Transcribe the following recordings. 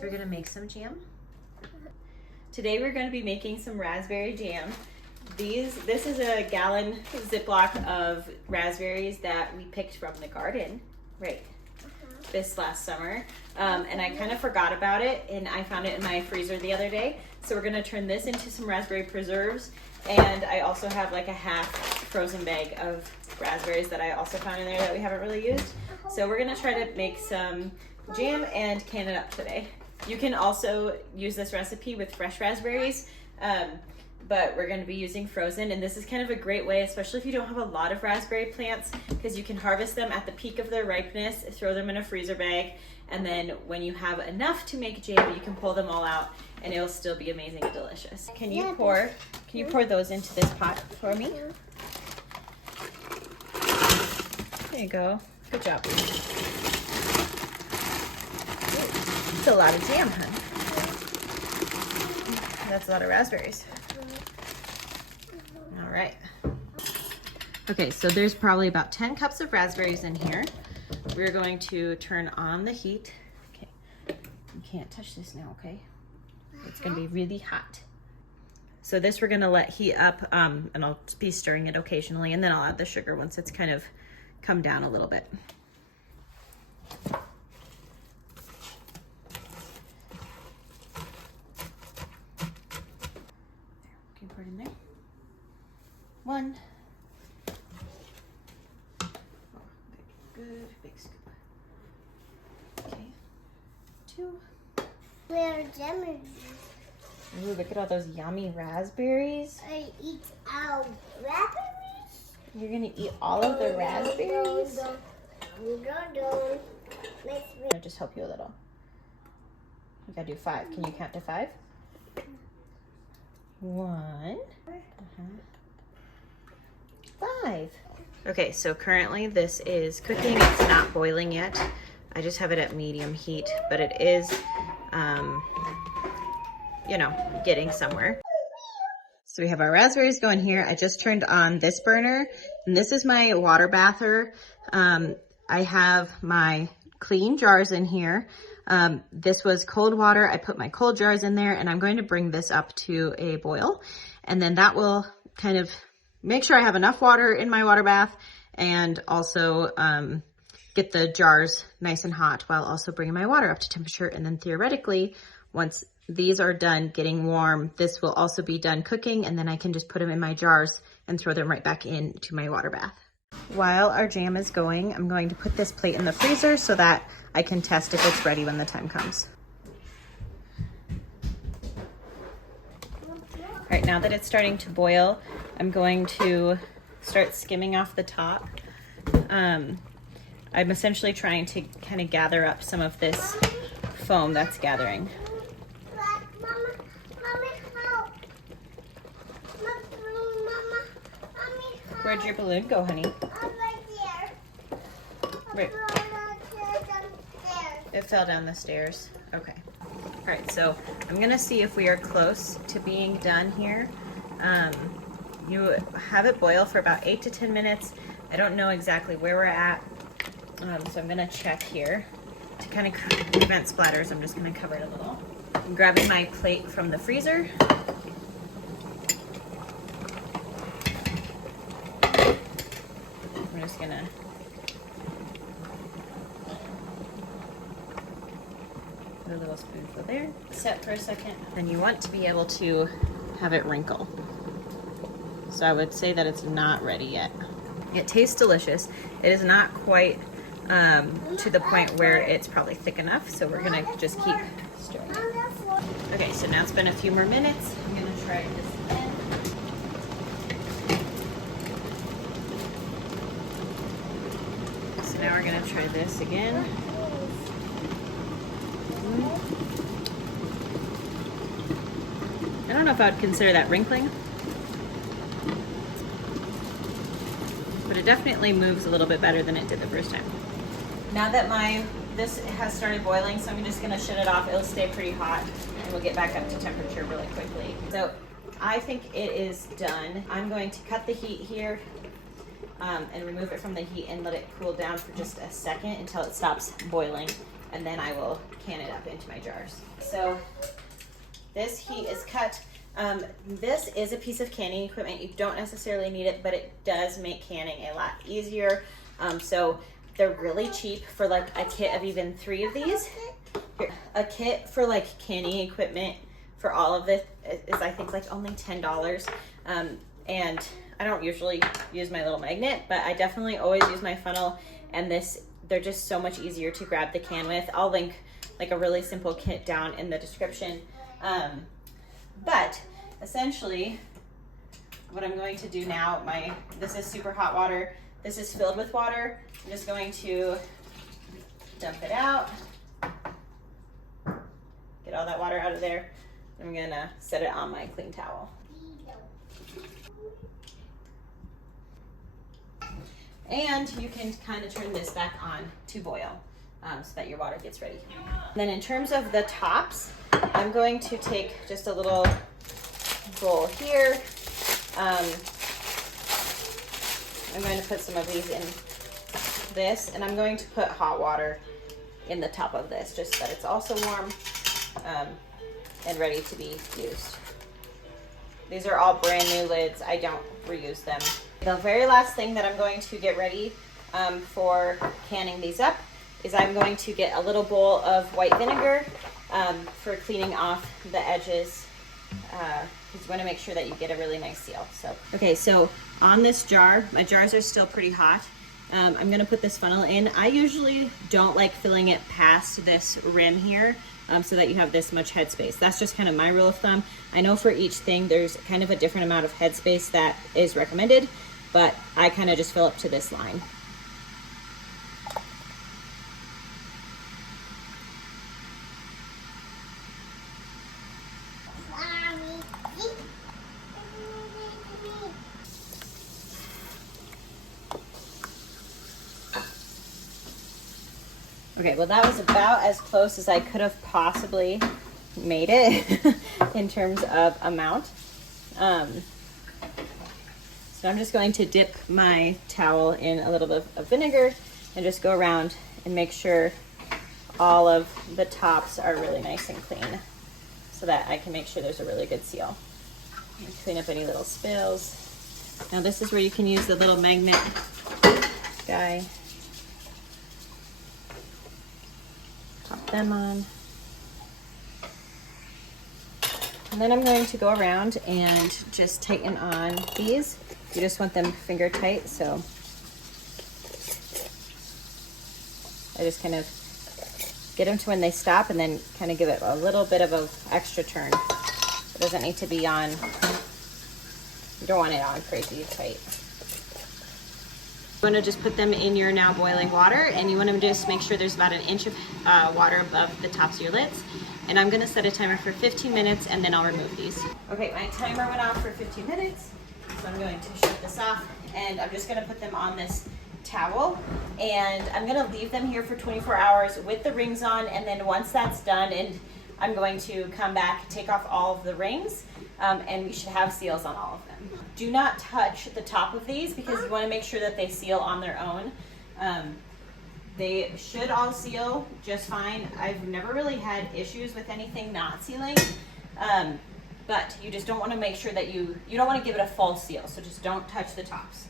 We're gonna make some jam. Today we're gonna be making some raspberry jam. This is a gallon Ziploc of raspberries that we picked from the garden, right? This last summer. And I kind of forgot about it, and I found it in my freezer the other day. So we're gonna turn this into some raspberry preserves. And I also have like a half frozen bag of raspberries that I also found in there that we haven't really used. So we're gonna try to make some jam and can it up today. You can also use this recipe with fresh raspberries, but we're gonna be using frozen, and this is kind of a great way, especially if you don't have a lot of raspberry plants, because you can harvest them at the peak of their ripeness, throw them in a freezer bag, and then when you have enough to make jam, you can pull them all out, and it'll still be amazing and delicious. Can you pour those into this pot for me? There you go. Good job. That's a lot of jam, hun. That's a lot of raspberries. All right. Okay, so there's probably about 10 cups of raspberries in here. We're going to turn on the heat. Okay, you can't touch this now, okay? It's gonna be really hot. So this we're gonna let heat up, and I'll be stirring it occasionally, and then I'll add the sugar once it's kind of come down a little bit. Okay, put it in there. One. Good, big scoop. Okay. Two. Where jam is? Ooh, look at all those yummy raspberries. I eat our raspberries. You're gonna eat all of the raspberries? I'll just help you a little. You gotta do 5. Can you count to 5? 1. 5. Okay, so currently this is cooking. It's not boiling yet. I just have it at medium heat, but it is, you know, getting somewhere. So we have our raspberries going here. I just turned on this burner, and this is my water bather. I have my clean jars in here. This was cold water. I put my cold jars in there, and I'm going to bring this up to a boil, and then that will kind of make sure I have enough water in my water bath, and also get the jars nice and hot while also bringing my water up to temperature. And then theoretically, once these are done getting warm, this will also be done cooking, and then I can just put them in my jars and throw them right back into my water bath. While our jam is going, I'm going to put this plate in the freezer so that I can test if it's ready when the time comes. All right, now that it's starting to boil, I'm going to start skimming off the top. I'm essentially trying to kind of gather up some of this foam that's gathering. Where'd your balloon go, honey? Right. It fell down the stairs. Okay. All right, so I'm gonna see if we are close to being done here. You have it boil for about 8 to 10 minutes. I don't know exactly where we're at, so I'm gonna check here. To kind of prevent splatters, I'm just gonna cover it a little. I'm grabbing my plate from the freezer. I'm just gonna put a little spoonful there. Set for a second. Then you want to be able to have it wrinkle. So I would say that it's not ready yet. It tastes delicious. It is not quite to the point where it's probably thick enough, so we're gonna just keep stirring it. Okay, so now it's been a few more minutes. I'm gonna try this again. So now we're gonna try this again. I don't know if I would consider that wrinkling, but it definitely moves a little bit better than it did the first time. Now that this has started boiling, so I'm just gonna shut it off. It'll stay pretty hot, and we'll get back up to temperature really quickly. So I think it is done. I'm going to cut the heat here and remove it from the heat and let it cool down for just a second until it stops boiling. and then I will can it up into my jars. So this heat is cut. This is a piece of canning equipment. You don't necessarily need it, but it does make canning a lot easier. So they're really cheap for like a kit of even 3 of these. A kit for like canning equipment for all of this is I think like only $10. And I don't usually use my little magnet, but I definitely always use my funnel, and they're just so much easier to grab the can with. I'll link like a really simple kit down in the description. But essentially what I'm going to do now, this is super hot water. This is filled with water. I'm just going to dump it out. Get all that water out of there. I'm gonna set it on my clean towel. And you can kind of turn this back on to boil so that your water gets ready. Then in terms of the tops, I'm going to take just a little bowl here. I'm going to put some of these in this, and I'm going to put hot water in the top of this just so that it's also warm and ready to be used. These are all brand new lids. I don't reuse them. The very last thing that I'm going to get ready for canning these up is I'm going to get a little bowl of white vinegar for cleaning off the edges, because you want to make sure that you get a really nice seal. Okay, so on this jar, my jars are still pretty hot. I'm gonna put this funnel in. I usually don't like filling it past this rim here, so that you have this much headspace. That's just kind of my rule of thumb. I know for each thing there's kind of a different amount of headspace that is recommended, but I kind of just fill up to this line. Okay, well that was about as close as I could have possibly made it in terms of amount. So I'm just going to dip my towel in a little bit of vinegar and just go around and make sure all of the tops are really nice and clean so that I can make sure there's a really good seal. And clean up any little spills. Now this is where you can use the little magnet guy. Pop them on. And then I'm going to go around and just tighten on these. You just want them finger tight, so I just kind of get them to when they stop and then kind of give it a little bit of an extra turn. It doesn't need to be on, you don't want it on crazy tight. You want to just put them in your now boiling water, and you want to just make sure there's about an inch of water above the tops of your lids. And I'm going to set a timer for 15 minutes and then I'll remove these. Okay, my timer went off for 15 minutes, so I'm going to shut this off, and I'm just going to put them on this towel, and I'm going to leave them here for 24 hours with the rings on, and then once that's done, and I'm going to come back, take off all of the rings, and we should have seals on all of them. Do not touch the top of these because you want to make sure that they seal on their own. They should all seal just fine. I've never really had issues with anything not sealing, but you just don't want to make sure that you don't want to give it a full seal, so just don't touch the tops.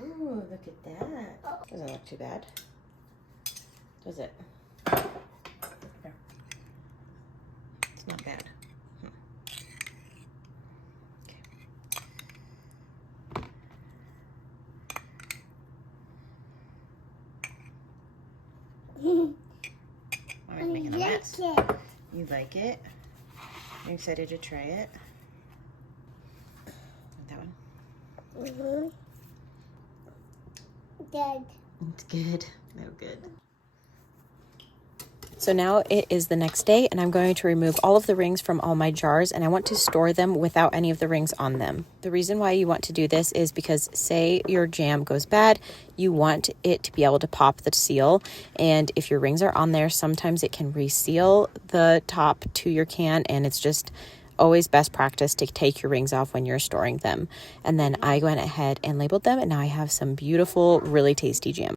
Ooh, look at that. Doesn't look too bad, does it? Not bad. Okay. I'm making a mess. You like it? Are you excited to try it? That one? Good. It's good. No good. So now it is the next day, and I'm going to remove all of the rings from all my jars, and I want to store them without any of the rings on them. The reason why you want to do this is because say your jam goes bad, you want it to be able to pop the seal, and if your rings are on there, sometimes it can reseal the top to your can, and it's just always best practice to take your rings off when you're storing them. And then I went ahead and labeled them, and now I have some beautiful, really tasty jam.